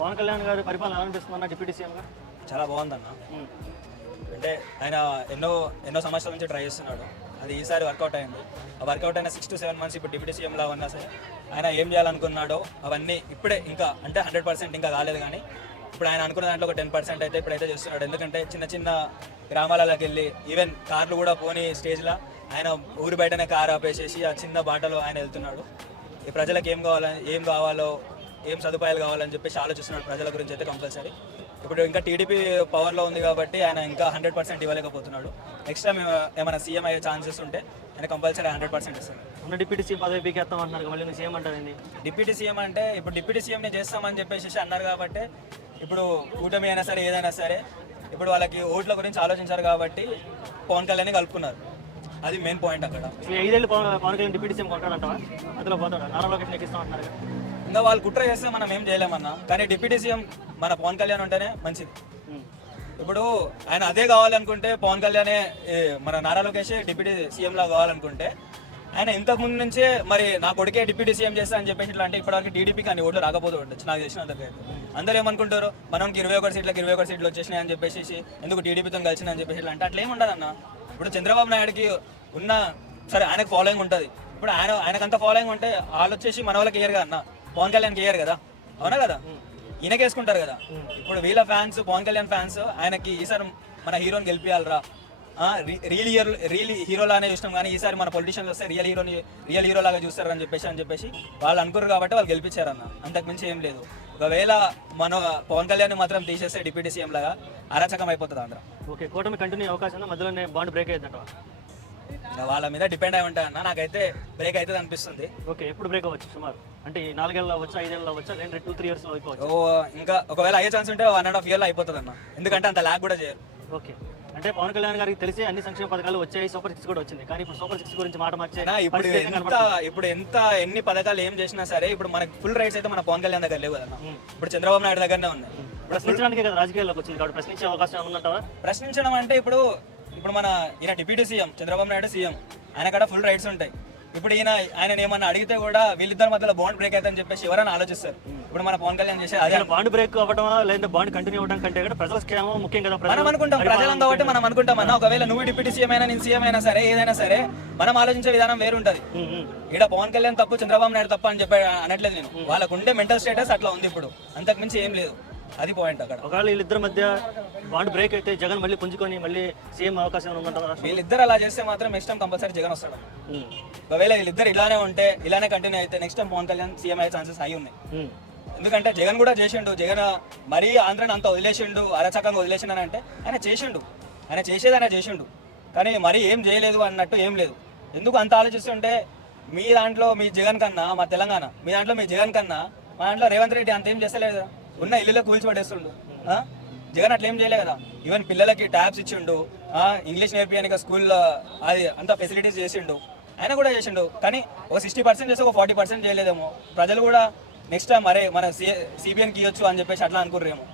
పవన్ కళ్యాణ్ గారి పరిపాలన ఎలా అనిపిస్తుందన్న డిప్యూటీ సీఎంగా? చాలా బాగుందన్న. అంటే ఆయన ఎన్నో సంవత్సరాల నుంచి ట్రై చేస్తున్నాడు. అది ఈసారి వర్కౌట్ అయింది. ఆ వర్కౌట్ అయిన 6 to 7 months ఇప్పుడు డిప్యూటీ సీఎంలా ఉన్నా సరే ఆయన ఏం చేయాలనుకున్నాడో అవన్నీ ఇప్పుడే ఇంకా అంటే 100% ఇంకా కాలేదు, కానీ ఇప్పుడు ఆయన అనుకున్న దాంట్లో ఒక 10% అయితే ఇప్పుడైతే చేస్తున్నాడు. ఎందుకంటే చిన్న చిన్న గ్రామాలలోకి వెళ్ళి ఈవెన్ కార్లు కూడా పోని స్టేజ్లో ఆయన ఊరి బయటనే కారు ఆపేసేసి ఆ చిన్న బాటలో ఆయన వెళ్తున్నాడు. ఈ ప్రజలకు ఏం కావాలో ఏం సదుపాయాలు కావాలని చెప్పేసి ఆలోచిస్తున్నాడు ప్రజల గురించి అయితే కంపల్సరీ. ఇప్పుడు ఇంకా టీడీపీ పవర్లో ఉంది కాబట్టి ఆయన ఇంకా 100% ఇవ్వలేకపోతున్నాడు. నెక్స్ట్ టైం ఏమైనా సీఎం అయ్యే ఛాన్సెస్ ఉంటే ఆయన కంపల్సరీ 100% ఇస్తారు. ఉన్న డిప్యూటీ సీఎం పదవి పీకేస్తాం అంటున్నారు, మళ్ళీ సీఎం అంటారండి. డిప్యూటీ సీఎం అంటే ఇప్పుడు డిప్యూటీ సీఎంని చేస్తామని చెప్పేసి అన్నారు కాబట్టి ఇప్పుడు కూటమి అయినా సరే ఏదైనా సరే ఇప్పుడు వాళ్ళకి ఓట్ల గురించి ఆలోచించారు కాబట్టి పవన్ కళ్యాణ్ కలుపుకున్నారు. అది మెయిన్ పాయింట్ అక్కడ. 5 ఏళ్ళు పవన్ కళ్యాణ్ డిప్యూటీ సీఎం కొంటాడంటావా? అందులో పోతాడు, నారా లోకేష్ ఎక్కిస్తాం అంటున్నారు. ఇంకా వాళ్ళు కుట్ర చేస్తే మనం ఏం చేయలేమన్నా, కానీ డిప్యూటీ సీఎం మన పవన్ కళ్యాణ్ ఉంటేనే మంచిది. ఇప్పుడు ఆయన అదే కావాలనుకుంటే పవన్ కళ్యాణే మన నారా లోకేష్ డిప్యూటీ సీఎంలా కావాలనుకుంటే ఆయన ఇంతకు ముందు నుంచే మరి నా కొడుకే డిప్యూటీ సీఎం చేస్తా అని చెప్పేసి ఇట్లా అంటే ఇప్పటివరకు టీడీపీ కానీ ఓట్లు రాకపోతే ఉండొచ్చు నాకు తెలిసినంతకైతే. అందరూ ఏమనుకుంటారు మనకి 21 సీట్లు వచ్చేసినాయి అని చెప్పేసి ఎందుకు టీడీపీతో కలిసిన అని చెప్పేసి ఇట్లా అంటే అట్లా ఏమి ఉండదు అన్న. ఇప్పుడు చంద్రబాబు నాయుడుకి ఉన్న సరే ఆయనకు ఫాలోయింగ్ ఉంటుంది. ఇప్పుడు ఆయనకంత ఫాలోయింగ్ ఉంటే వాళ్ళు వచ్చేసి మన వాళ్ళకి వేయరు కదా అన్న, పవన్ కళ్యాణ్కి వేయరు కదా, అవునా కదా, ఈయనకేసుకుంటారు కదా. ఇప్పుడు వీళ్ళ ఫ్యాన్స్ పవన్ కళ్యాణ్ ఫ్యాన్స్ ఆయనకి ఈసారి మన హీరోని గెలిపియాలరా, రియల్ హీరోలానే చూస్తాం కానీ ఈసారి మన పొలిటీషియన్స్ వస్తే రియల్ హీరోలాగా చూస్తారు అని చెప్పేసి వాళ్ళు అనుకున్నారు కాబట్టి వాళ్ళు గెలిపించారన్న, అంతకుమించి ఏం లేదు. ఒకవేళ మన పవన్ కళ్యాణ్ మాత్రం తీసేస్తే డిప్యూటీ సీఎం లాగా అరాచకం అయిపోతుంది ఆంధ్ర. ఓకే, కూటమి కంటిన్యూ అవకాశం మధ్యలోనే బాండ్ బ్రేక్ అయ్యిందంట. వాళ్ళ మీద డిపెండ్ అయి ఉంటాయి అన్న, నాకైతే బ్రేక్ అవుతుంది అనిపిస్తుంది. ఓకే, ఎప్పుడు బ్రేక్ అవ్వచ్చు సుమారు? అంటే 4 ఏళ్ళు అవ్వచ్చు, 5 ఏళ్ళు అవ్వచ్చు, లేదా 2-3 years అయిపోవచ్చు? ఇంకా ఒకవేళ అయ్యే ఛాన్స్ ఉంటే 1.5 year అయిపోతుంది అన్న, ఎందుకంటే అంత ల్యాగ్ కూడా చేయరు. ఓకే, అంటే పవన్ కళ్యాణ్ గారికి తెలిసి అన్ని సంక్షేమ పథకాలు వచ్చాయి, సూపర్ 6 కూడా వచ్చింది, కానీ ఇప్పుడు సూపర్ 6 గురించి మాట మార్చే ఇప్పుడు ఎన్ని పథకాలు ఏం చేసినా సరే ఇప్పుడు మనకి ఫుల్ రైట్స్ అయితే మన పవన్ కళ్యాణ్ దగ్గర లేవు కదా. ఇప్పుడు చంద్రబాబు నాయుడు దగ్గరనే ఉన్నాయి. ప్రశ్నించడానికే కదా రాజకీయాల్లోకి వచ్చింది కాబట్టి ప్రశ్నించే అవకాశం ఉందంటారా? ప్రశ్నించడం అంటే ఇప్పుడు మన ఈయన deputy CM Chandrababu Naidu CM, ఆయన కూడా ఫుల్ రైట్స్ ఉంటాయి. ఇప్పుడు ఆయన ఏమన్నా అడిగితే కూడా వీళ్ళిద్దరి మధ్యలో బాండ్ బ్రేక్ అవుతుందని చెప్పేసి ఎవరైనా ఆలోచిస్తారు. ఇప్పుడు మన పవన్ కళ్యాణ్ చేసే అదే బాండ్ బ్రేక్ అవ్వడం లేదా బాండ్ కంటిన్యూ అవ్వడం కంటే కూడా ప్రజల క్షేమం ముఖ్యం కదా. మనం అనుకుంటాం ప్రజలం కాబట్టి మనం అనుకుంటాం అన్న, ఒకవేళ నువ్వు డిప్యూటీ సీఎం అయినా నేను సీఎం అయినా సరే ఏదైనా సరే మనం ఆలోచించే విధానం వేరుంటది. ఇక్కడ పవన్ కళ్యాణ్ తప్పు చంద్రబాబు నాయుడు తప్పు అని చెప్పి అనట్లేదు నేను, వాళ్ళకు ఉండే మెంటల్ స్టేటస్ అట్లా ఉంది ఇప్పుడు, అంతకు మించి ఏం లేదు. అది పాయింట్ అక్కడ. ఒకవేళ వీళ్ళిద్దరి మధ్య బాండ్ బ్రేక్ అయితే జగన్ మళ్ళీ పుంజుకొని మళ్ళీ సీఎం అవకాశం ఉందంటారా? వీళ్ళిద్దరు అలా చేస్తే మాత్రం నెక్స్ట్ టైం కంపల్సరీ జగన్ వస్తాడు. ఒకవేళ వీళ్ళిద్దరు ఇలానే కంటిన్యూ అయితే next time Pawan Kalyan CM అయ్యే ఛాన్సెస్ అయి ఉన్నాయి. ఎందుకంటే జగన్ కూడా చేసిండు, జగన్ మరీ ఆంధ్రాని అంత వదిలేసిండు, అరచకంగా వదిలేసిండు అని అంటే ఆయన చేసిండు, కానీ మరీ ఏం చేయలేదు అన్నట్టు ఏం లేదు. ఎందుకు అంత ఆలోచిస్తుంటే మీ దాంట్లో మీ జగన్ కన్నా మా తెలంగాణ, మీ దాంట్లో మీ జగన్ కన్నా మా దాంట్లో రేవంత్ రెడ్డి అంత ఏం చేస్తలేదు కదా, ఉన్న ఇల్లులో కూల్చిపడేస్తుండు. జగన్ అట్లా ఏం చేయలే కదా. ఈవెన్ పిల్లలకి ట్యాబ్స్ ఇచ్చిండు, ఇంగ్లీష్ నేర్పియానికి స్కూల్లో అది అంత ఫెసిలిటీస్ చేసిండు, ఆయన కూడా చేసిండు. కానీ ఒక 60% చేస్తే ఒక 40% చేయలేదేమో. ప్రజలు కూడా నెక్స్ట్ టైం మరే మన సిబిఎన్కి ఇవ్వచ్చు అని చెప్పేసి అట్లా అనుకుర్రేమో.